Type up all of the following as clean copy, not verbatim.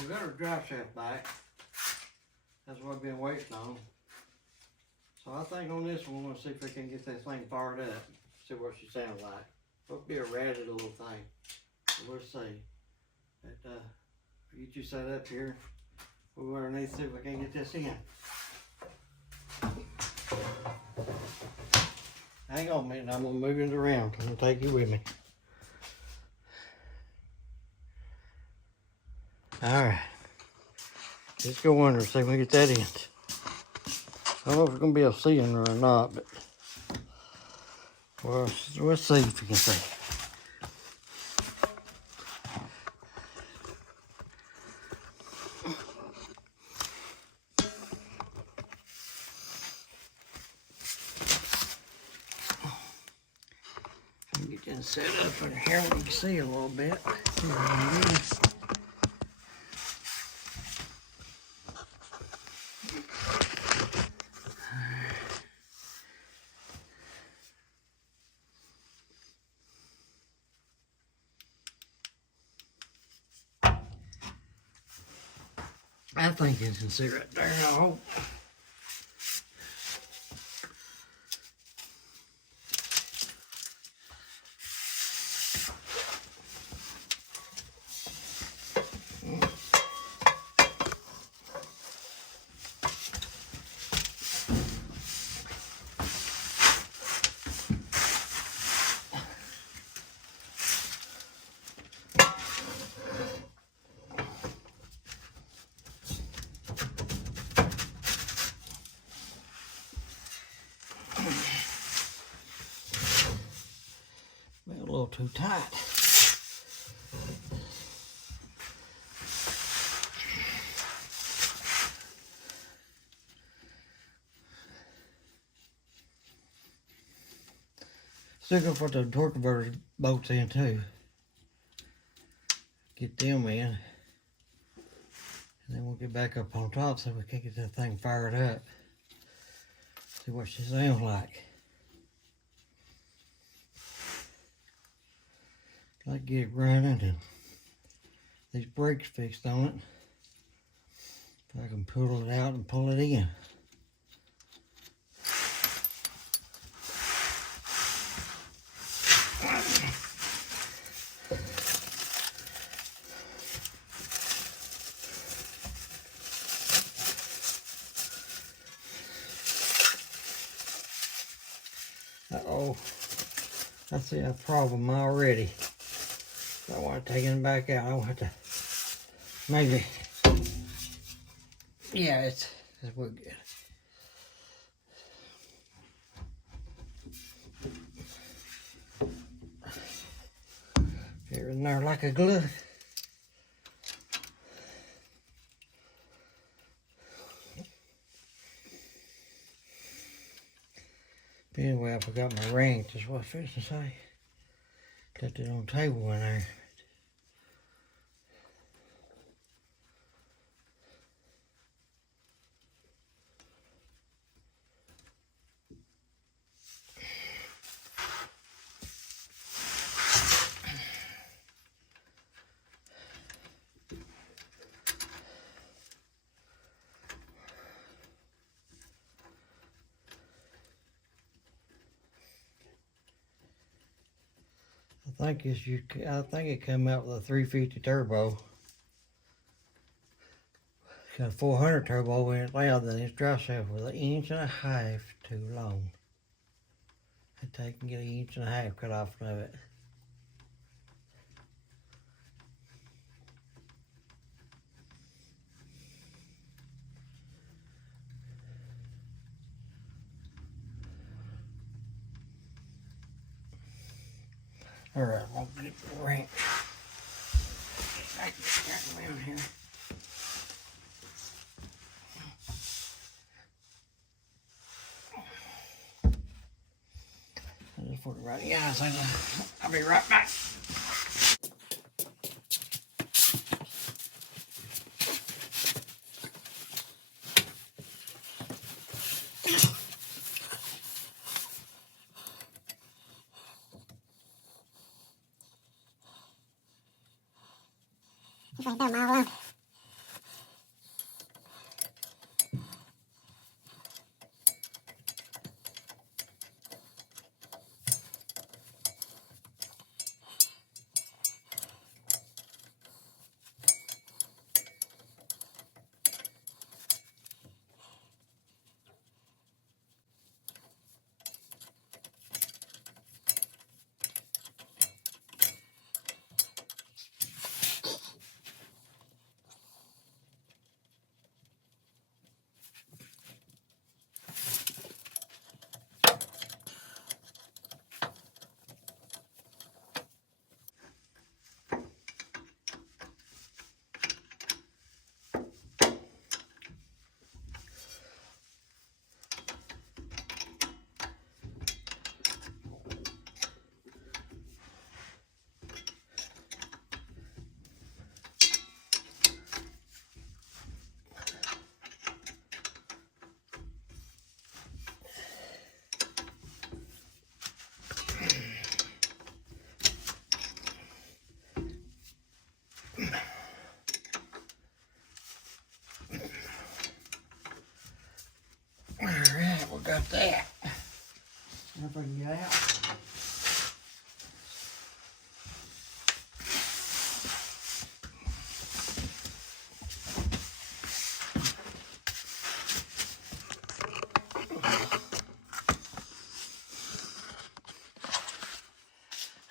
we got our drive shaft back. That's what I've been waiting on. So I think on this one, we're gonna see if we can get this thing fired up. See what she sounds like. It'll be a ratty little thing. So we'll see. But get you set up here. We're gonna need to see if we can get this in. Hang on a minute, I'm gonna move it around. I'm gonna take you with me. Alright. Let's go under and see if we can get that in. I don't know if it's gonna be a cylinder or not, but well, let's see if we can see. Get that set up in here, we can see a little bit. I think you can see right there, I hope. A little too tight. Still gonna put the torque converter bolts in too. Get them in. And then we'll get back up on top so we can get that thing fired up. See what she sounds like. Like get it running and these brakes fixed on it. If I can pull it out and pull it in. Uh-oh, I see a problem already. I want to take it back out. I want to maybe, yeah, it's we're good. Here and there like a glue. Anyway, I forgot my ring. That's what I was supposed to say. Left it on the table in there. I think it came out with a 350 turbo. It's got a 400 turbo in it now, then its drive shaft was 1.5 inches too long. I take and get 1.5 inches cut off of it. Alright, I'm gonna get the wrench. I can get that around here. I just put it right, yeah, so I'll be right back. It's like that mile long.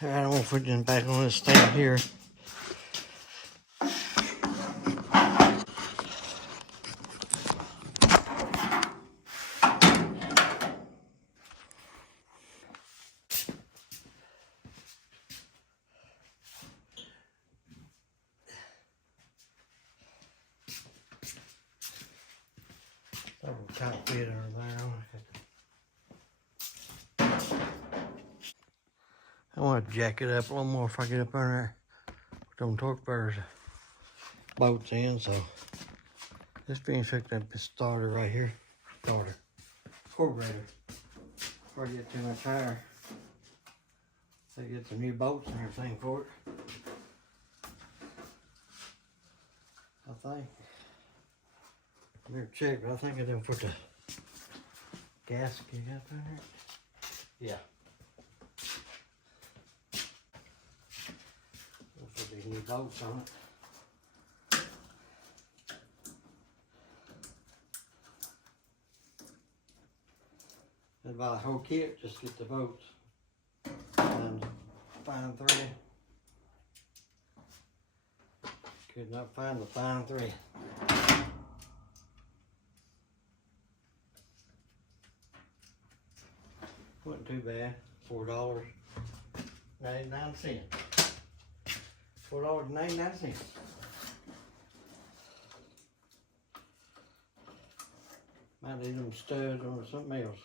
I don't know if we're getting back on this thing here. Cockpit or there. I want to jack it up a little more if I get up on there. Put them torque bearers bolts in, so this being's hooked up to starter right here. Starter. Carburetor. Before I get too much higher. So get some new bolts and everything for it. I think. I never checked, but I think I didn't put the gasket up in there. Yeah. We'll put these new bolts on it. And buy the whole kit, just get the bolts and fine thread. Could not find the fine thread. Wasn't too bad. $4.99. $4.99. Might need them studs or something else.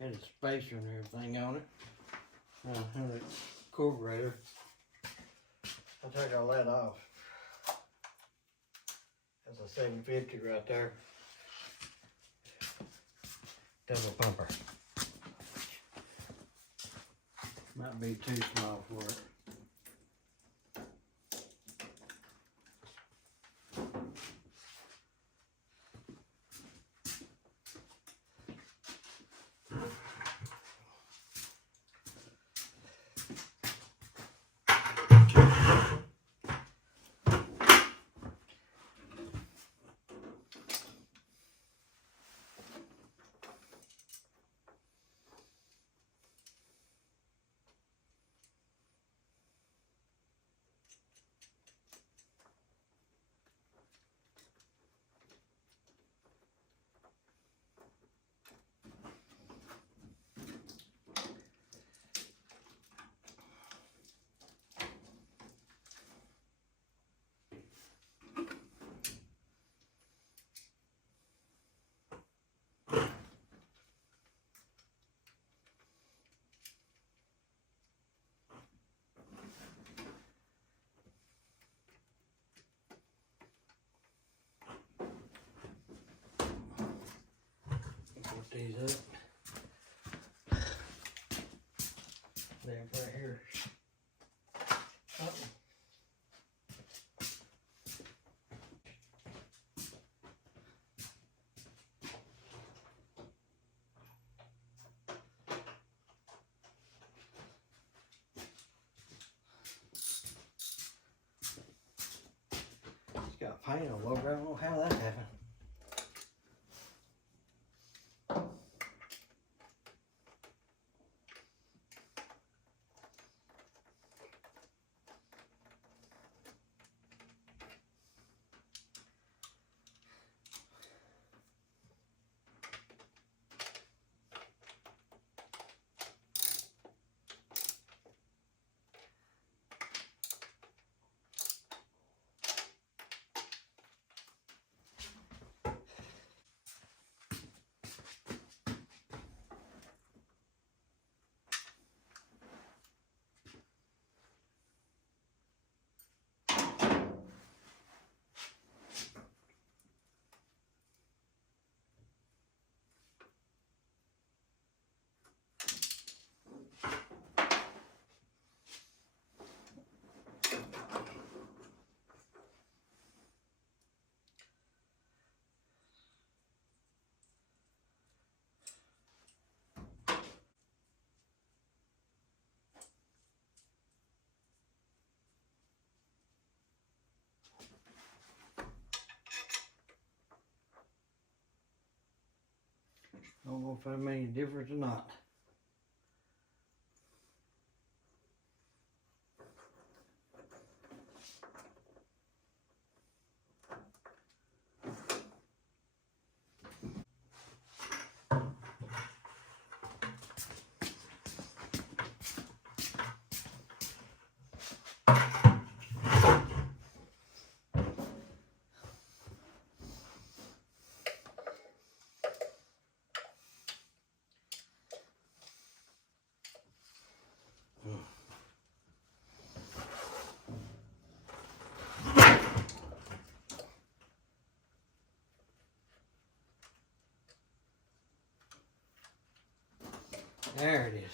Had a spacer and everything on it. Had a carburetor. I took all that off. That's a 750 right there. Double pumper. Might be too small for it. Put these up. There, right here. Something. It's got paint all over. I don't know how that happened. Don't know if that made any difference or not. There it is.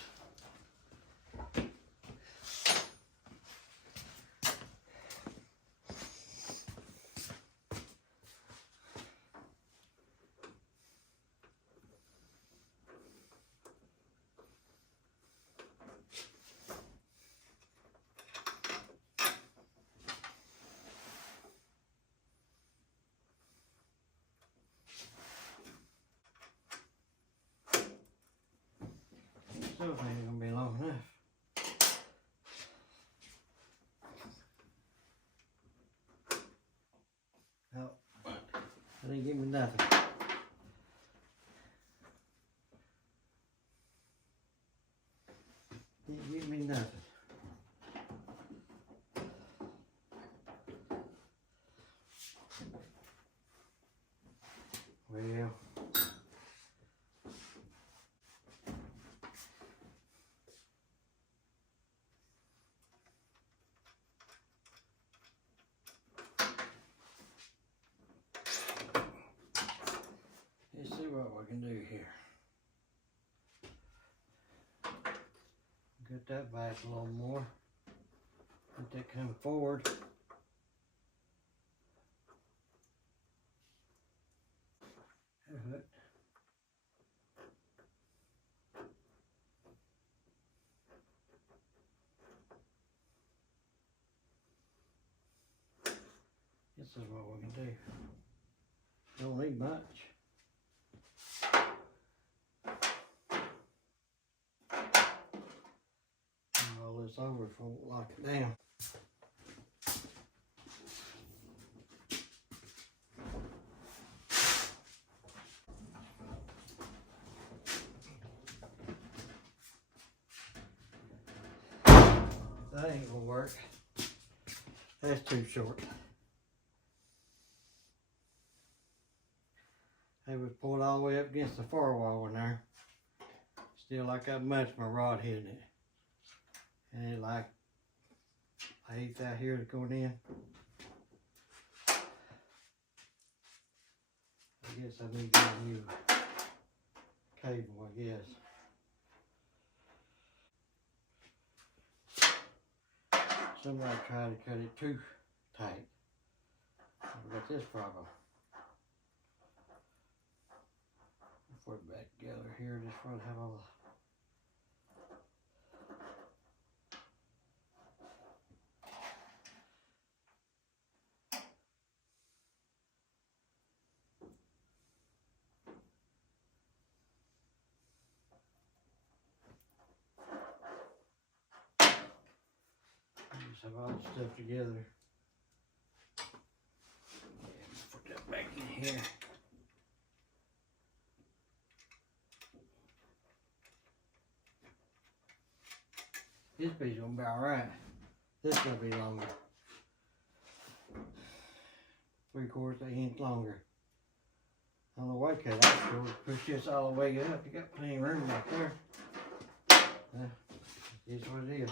Still ain't gonna be long enough. No, that didn't give me nothing. Didn't give me nothing. Well, let's see what we can do here. Get that back a little more. Let that come forward. That's it. This is what we can do. Don't need much. Roll this over if I won't lock it down. That ain't gonna work. That's too short. They would pull it all the way up against the far wall in there. Still like that much my rod hitting it. And it like 1/8 out here going in. I guess I need to get a new cable, I guess. Somebody tried to cut it too tight. I've got this problem. Put it back together here just for to have all the just have all the stuff together. Yeah, put that back in here. This piece gonna be alright. This gonna be longer. 3/4 of an inch longer. On the white cut, I should push this all the way up. You got plenty of room back there. It is what it is.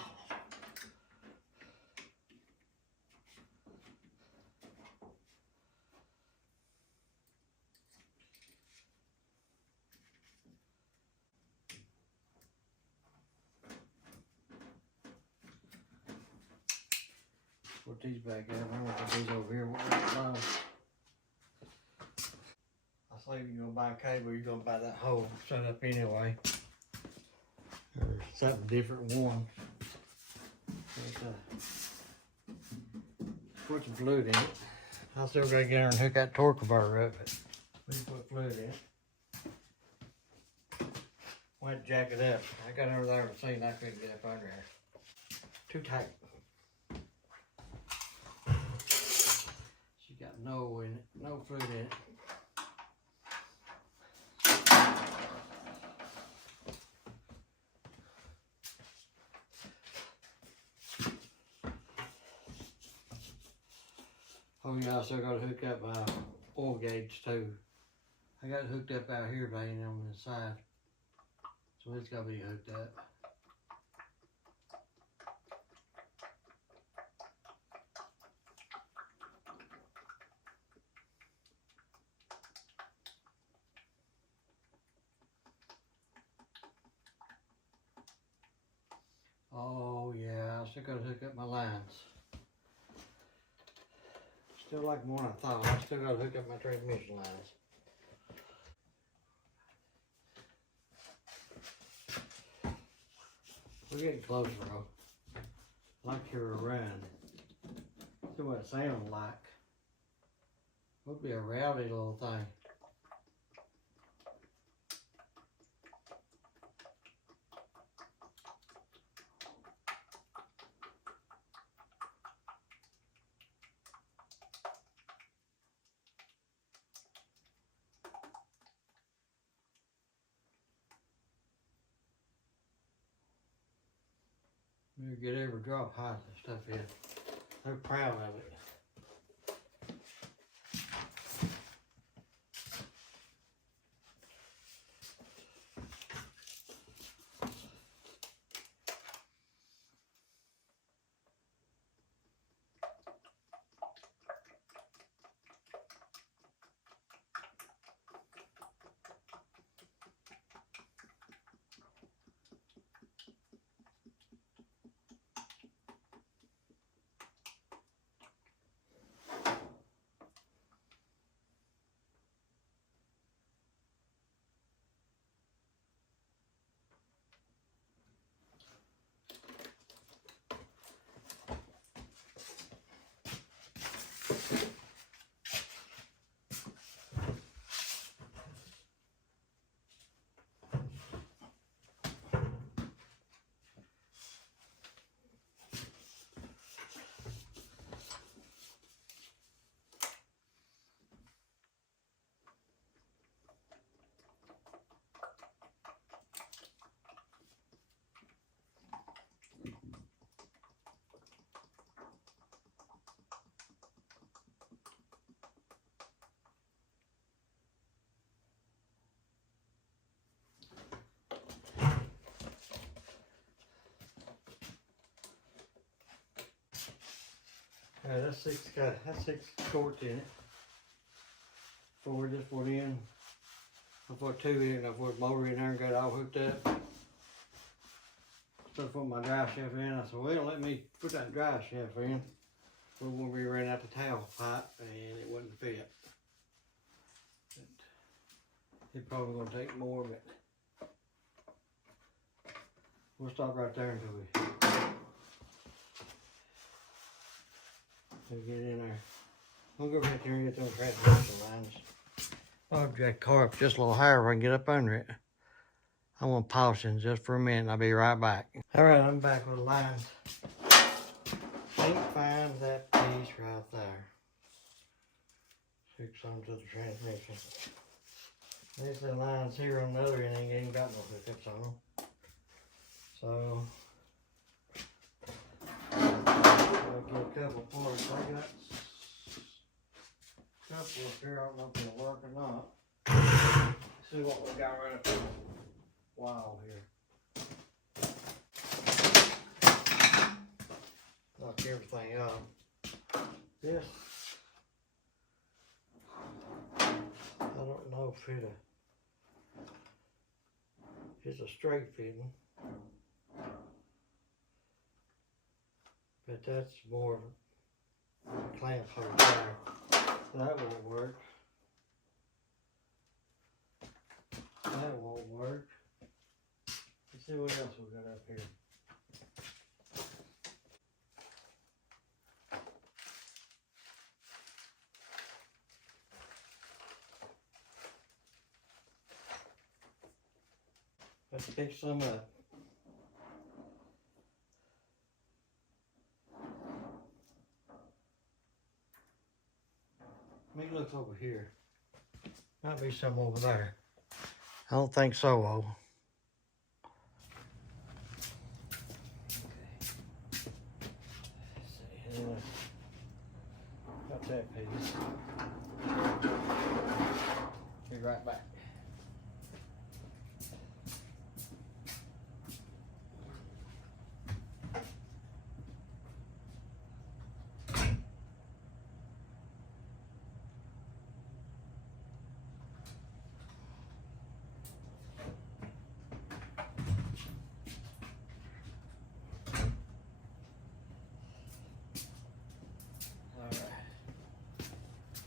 Put these back up. I'm gonna put these over here. I say if you're gonna buy a cable, you're gonna buy that whole setup anyway. Or something different one. Put some fluid in it. I still gotta get there and hook that torque converter up, but we can put fluid in it. might jack it up. I got over there and seen I couldn't get up under there. Too tight. She got no in it, no food in it. Oh yeah, I still got to hook up my oil gauge too. I got it hooked up out here, but ain't on the side. So it's got to be hooked up. Oh yeah, I still got to hook up my lines. Still like more than I thought. I still got to hook up my transmission lines. We're getting closer though. I like to hear her run. See what it sounds like. It'll be a rowdy little thing. We get every drop hot and stuff in. They're proud of it. That's six shorts in it. Four just put in. I put two in, I put the motor in there and got it all hooked up. So I put my drive shaft in. I said, well, let me put that drive shaft in. We won't be running out the towel pipe and it wouldn't fit. But it's probably gonna take more, but we'll stop right there until we get in there. I'll go back there and get those transmission lines. I'll jack the car up just a little higher if I can get up under it. I'm gonna pause in just for a minute and I'll be right back. All right, I'm back with the lines. Can't find that piece right there. Fix onto the transmission. There's the lines here on the other end, ain't even got no hookups on them. So, I'll get a couple parts. I got a couple up here. I don't know if it'll work or not. See what we got right up the wall here. Lock everything up. This, I don't know if it's a straight fitting. But that's more clamp for the tire. That won't work. That won't work. Let's see what else we got up here. Let's pick some up. Let me look over here. Might be some over there. I don't think so, though. Got that piece. Be right back.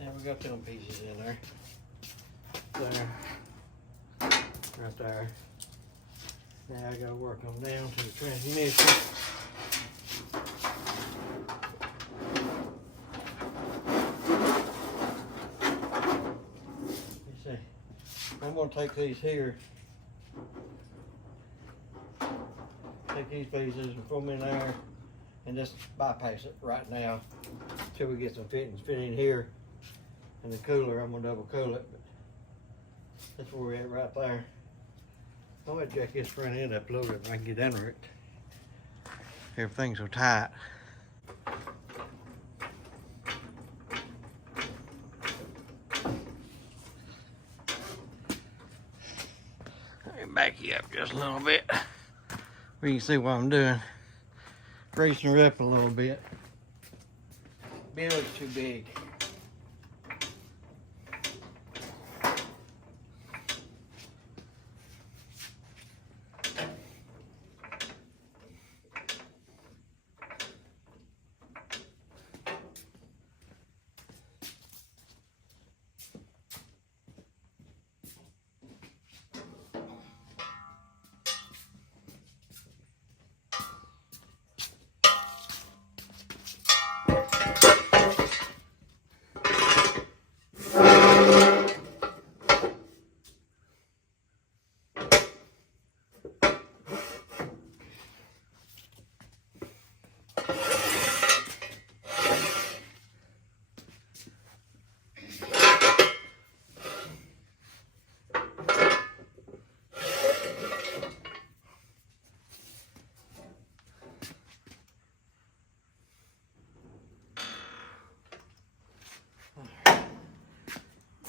Now we got them pieces in there. There. Right there. Now I gotta work them down to the transmission. You see, I'm gonna take these here. Take these pieces and put them in there and just bypass it right now until we get some fittings fit in here. And the cooler, I'm gonna double cool it, but that's where we're at right there. I'm gonna jack this front end up a little bit if I can get under it. Everything's so tight. Let me back you up just a little bit. We can see what I'm doing. Greasing her up a little bit. Billy's too big.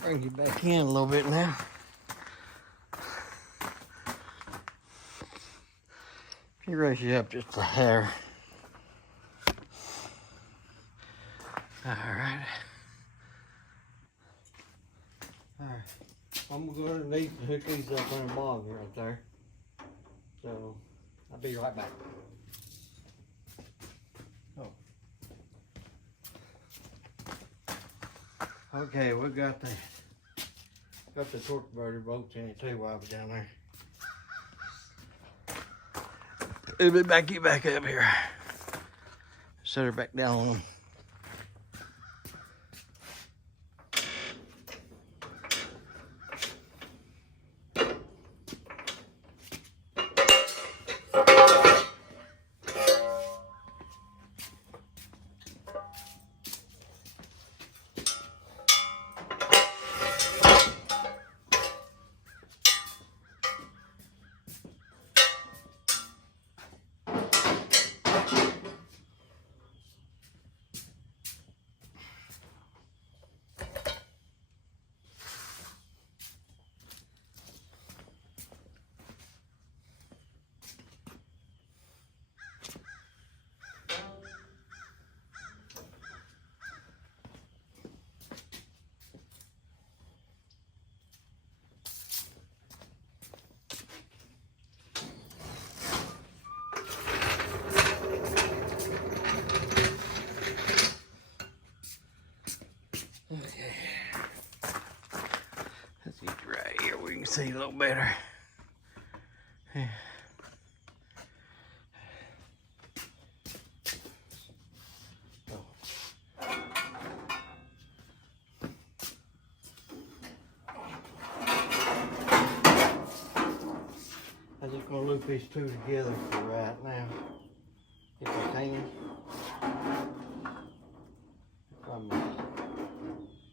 Bring you back in a little bit now. You raise you up just a hair. Alright. Alright. I'm gonna go underneath and hook these up on the bottom right there. So I'll be right back. Oh. Okay, we got the torque converter bolts in it too while I was down there. Let me back you back up here. Set her back down on them. Okay. Let's get right here. We can see a little better. Yeah. As you these two together for right now. If I can.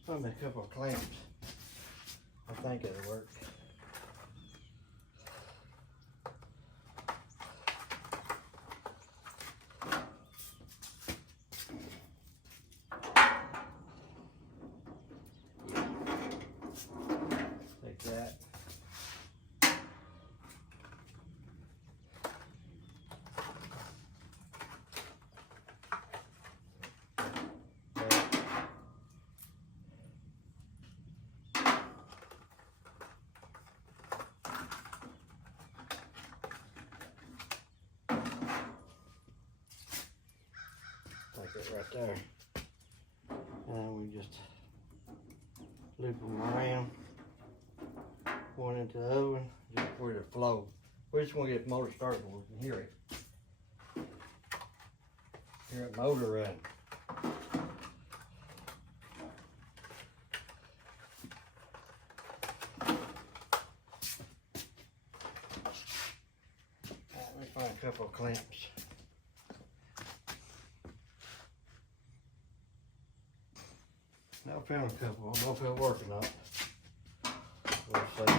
Find me a couple of clamps. I think it'll work. Take that. Like it right there. And we just loop them around. One into the oven, just for it to flow. We just want to get the motor started so we can hear it. Hear that motor running. Let me find a couple of clamps. I found a couple. I don't know if they'll work or not. We'll see.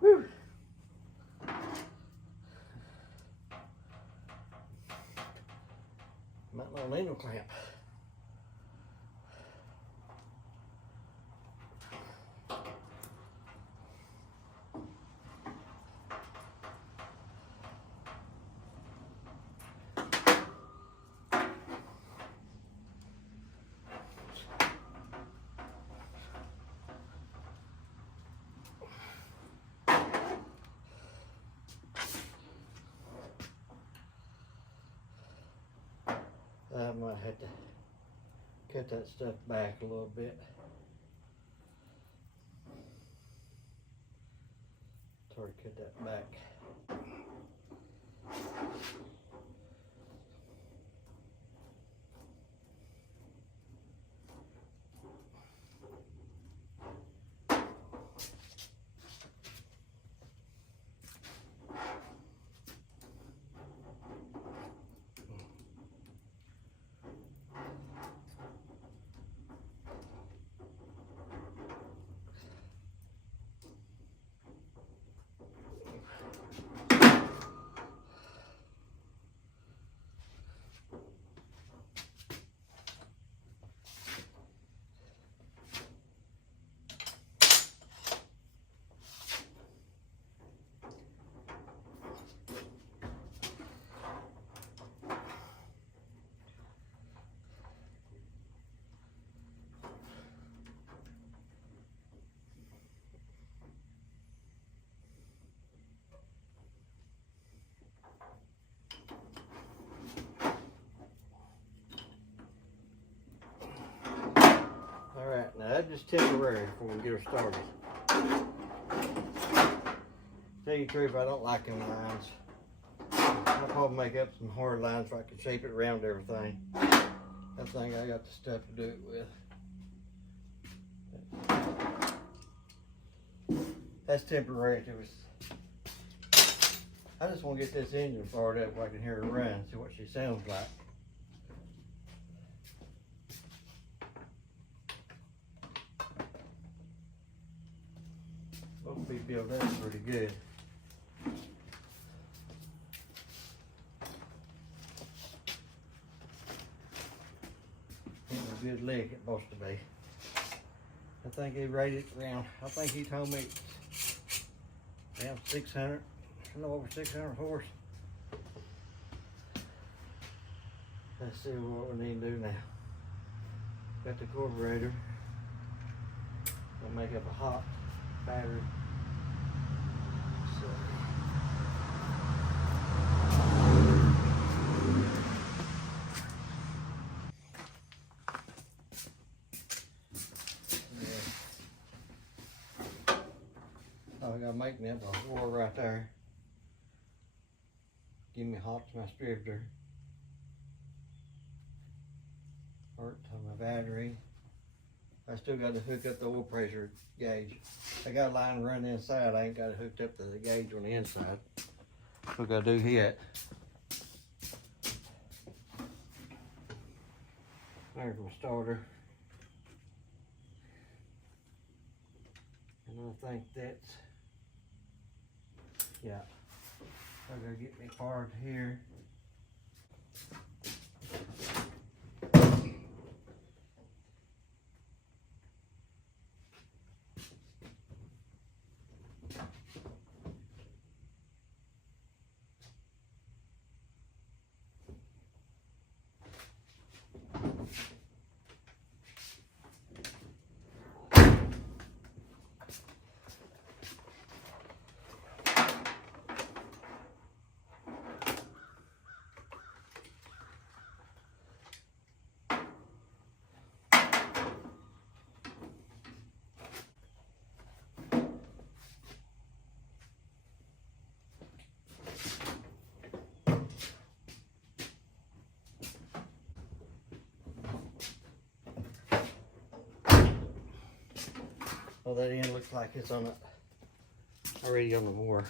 Whew. Might not need no clamp. I might have to cut that stuff back a little bit. Sorry, cut that back. Alright, now that's just temporary before we get her started. Tell you the truth, I don't like them lines. I'll probably make up some hard lines so I can shape it around everything. I think I got the stuff to do it with. That's temporary to us. I just want to get this engine fired up so I can hear her run, see what she sounds like. Supposed to be built up pretty good. Getting a good lick it's supposed to be. I think he rated around, I think he told me around 600, a little over 600 horse. Let's see what we need to do now. Got the carburetor. Gonna make up a hot battery. So. Oh, I gotta make me up a hole right there. Give me hot to my distributor. Part to my battery. I still got to hook up the oil pressure gauge. I got a line running inside. I ain't got it hooked up to the gauge on the inside. We gotta do yet. There's my starter. And I think that's, yeah. I gotta get me part here. Well, that end looks like it's on already on the bore.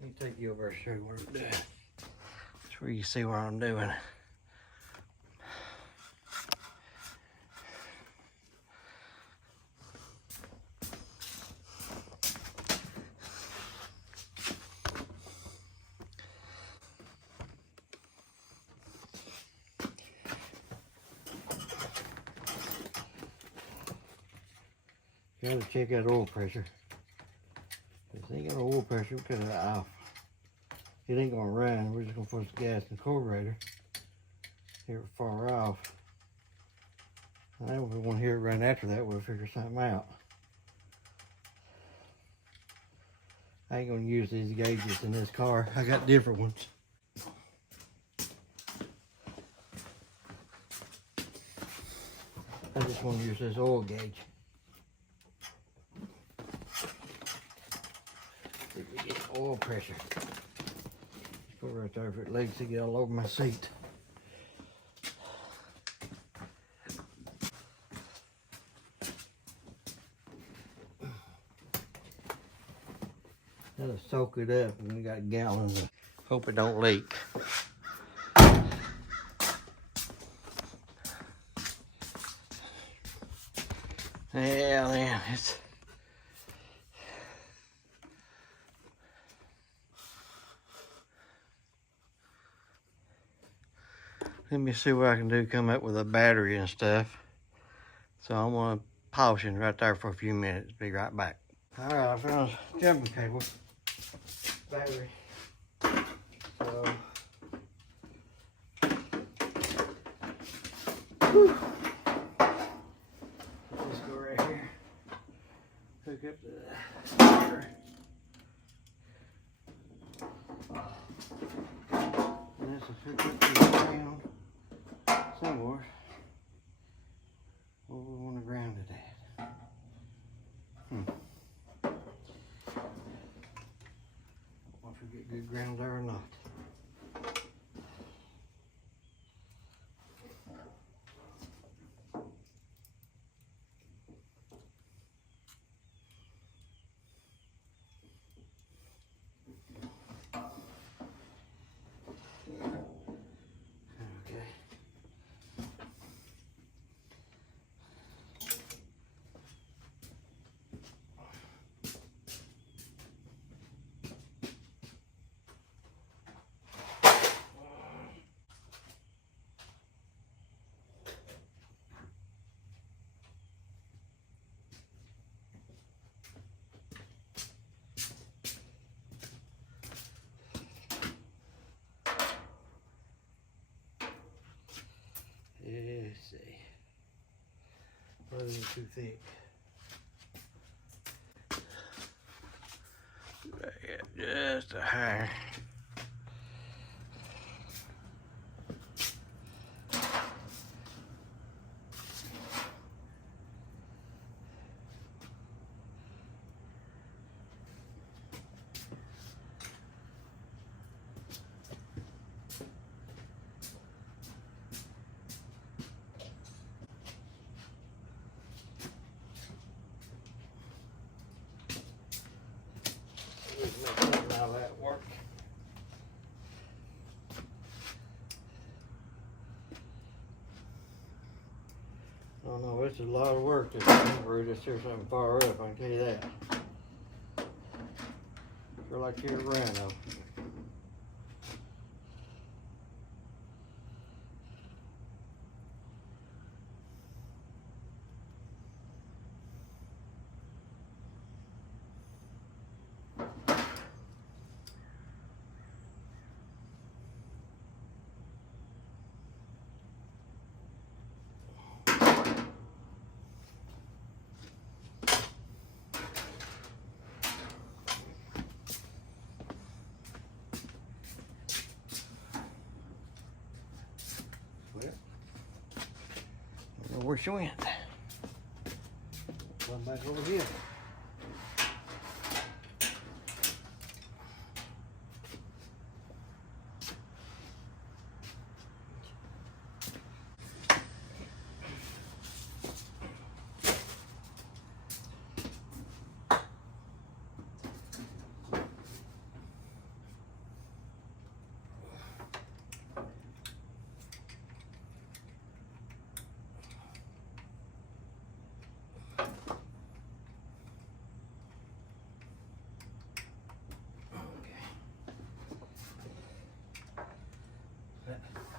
Let me take you over and show you what I'm doing. That's where you see what I'm doing. You gotta check that oil pressure. If it ain't got no oil pressure, we cut it off. It ain't gonna run. We're just gonna put the gas in the carburetor. Here far off. And then if we want to hear it run after that, we'll figure something out. I ain't gonna use these gauges in this car. I got different ones. I just want to use this oil gauge. See if we get oil pressure. Just put it right there if it leaks to get all over my seat. That'll soak it up, and we got gallons of, hope it don't leak. Yeah, man, it's let me see what I can do, come up with a battery and stuff. So I'm gonna pause it right there for a few minutes, be right back. All right, I found a jumping cable, battery. So, whew. Let's go right here, hook up the battery. And this will hook up to the ground somewhere where we want to ground it at. If we get good ground there or not. Okay. see. Wasn't too thick. Just a hair. How that work. Oh no, it's a lot of work to remember this here something far up, I can tell you that. Feel like you're around though. Where she went. Come back over here.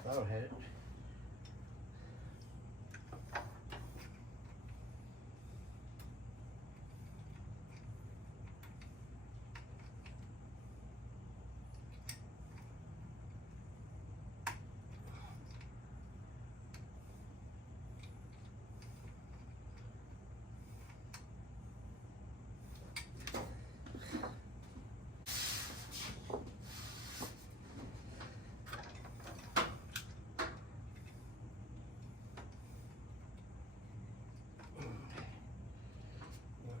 That'll hit it.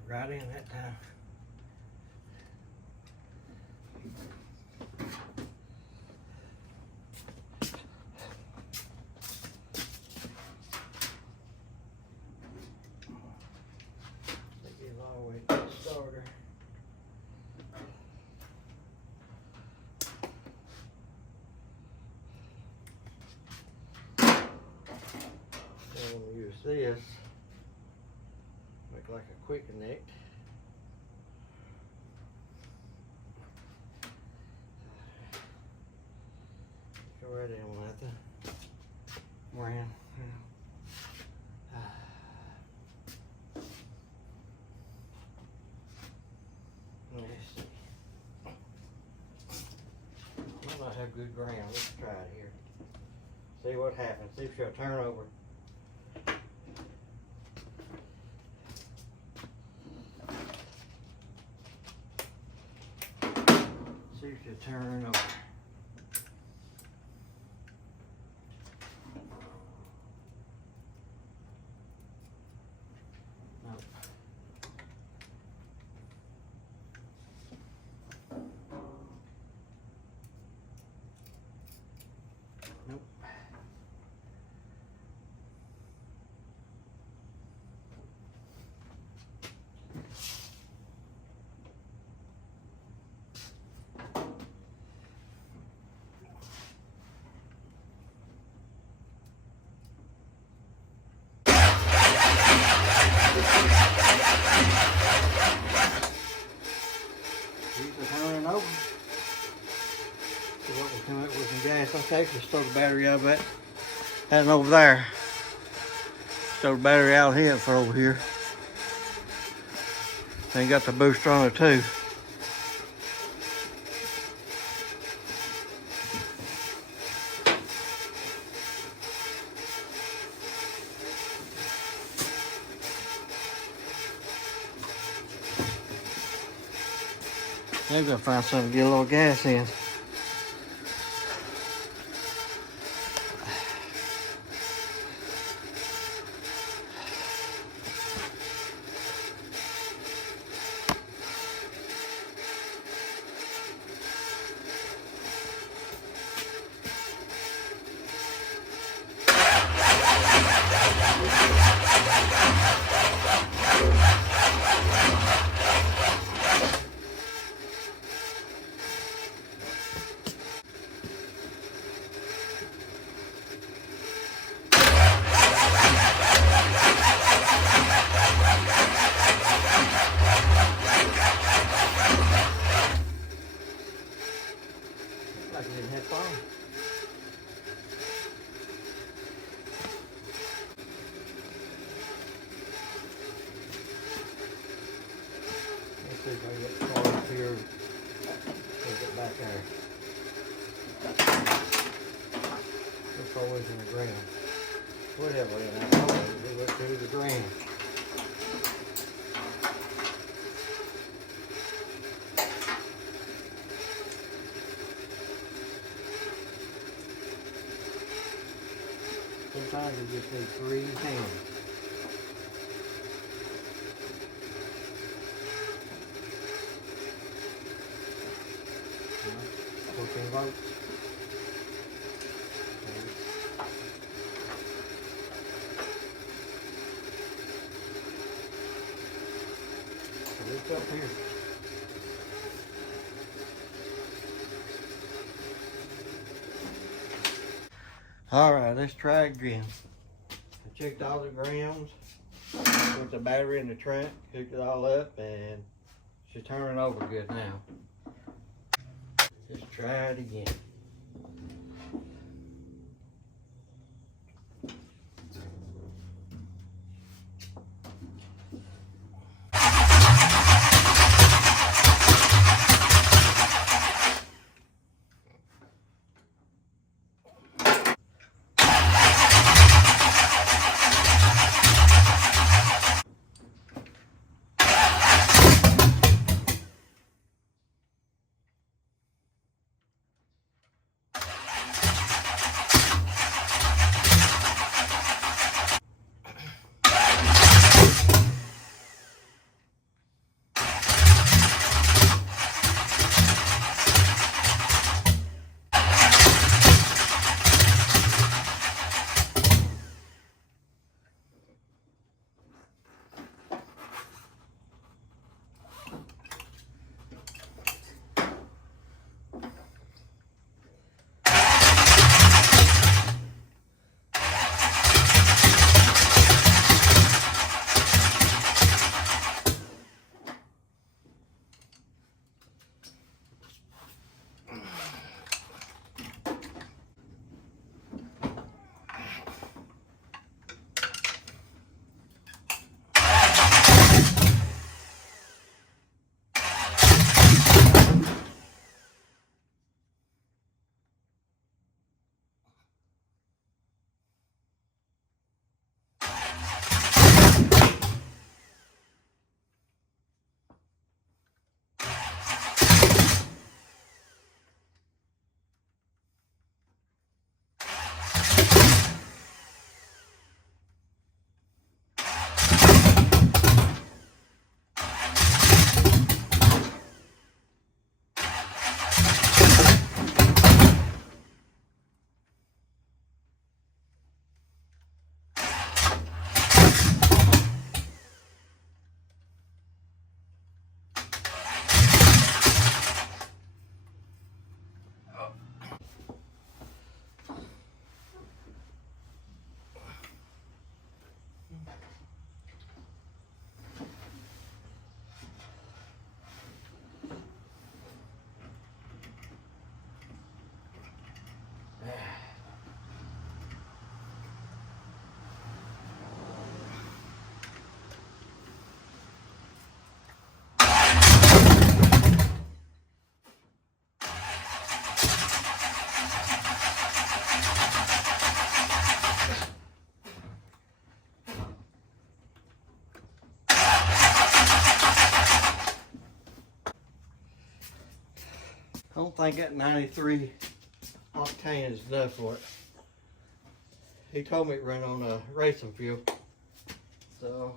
Right in that time. Take it all the way to the starter. And we'll use this. Make like a quick connect. Go right in with it. Ran. Let's see. Might not have good ground. Let's try it here. See what happens. See if she'll turn over. See if you turn over. Nope. Nope. Turning over. So what we'll come up with some gas. Okay, just throw the battery out of that. That over there. Throw the battery out here for over here. And got the booster on it too. Maybe I'll find something to get a little gas in. Like it didn't have fun. Let's see if I get the car up here. Put it back there. It's always in the ground. Whatever it is, I always do it through the ground. Sometimes you just need 3 hands. 14 volts. So it's up here. Alright, let's try again. I checked all the grams, put the battery in the trunk, hooked it all up, and she's turning over good now. Let's try it again. think that 93 octane is enough for it. He told me it ran on racing fuel. So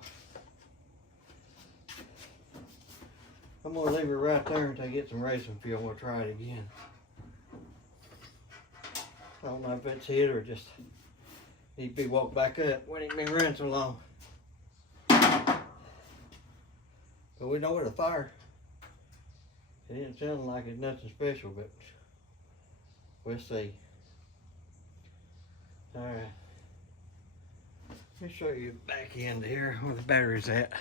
I'm gonna leave it right there until I get some racing fuel. We'll try it again. I don't know if it's hit or just need to be walked back up when it's been running so long. But we know it's a fire. It didn't sound like it's nothing special, but we'll see. Alright. Let me show you the back end here where the battery's at.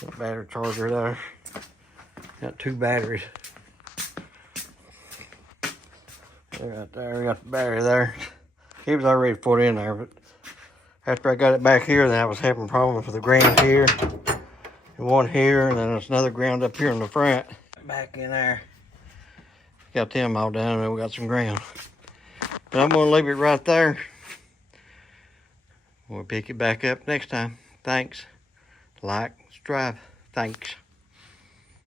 Got battery charger there. Got 2 batteries. Right there, we got the battery there. It was already put in there, but after I got it back here, then I was having problems with the ground here. And one here, and then there's another ground up here in the front. Back in there. Got them all down, and we got some ground. But I'm gonna leave it right there. We'll pick it back up next time. Thanks. Like, subscribe. Thanks.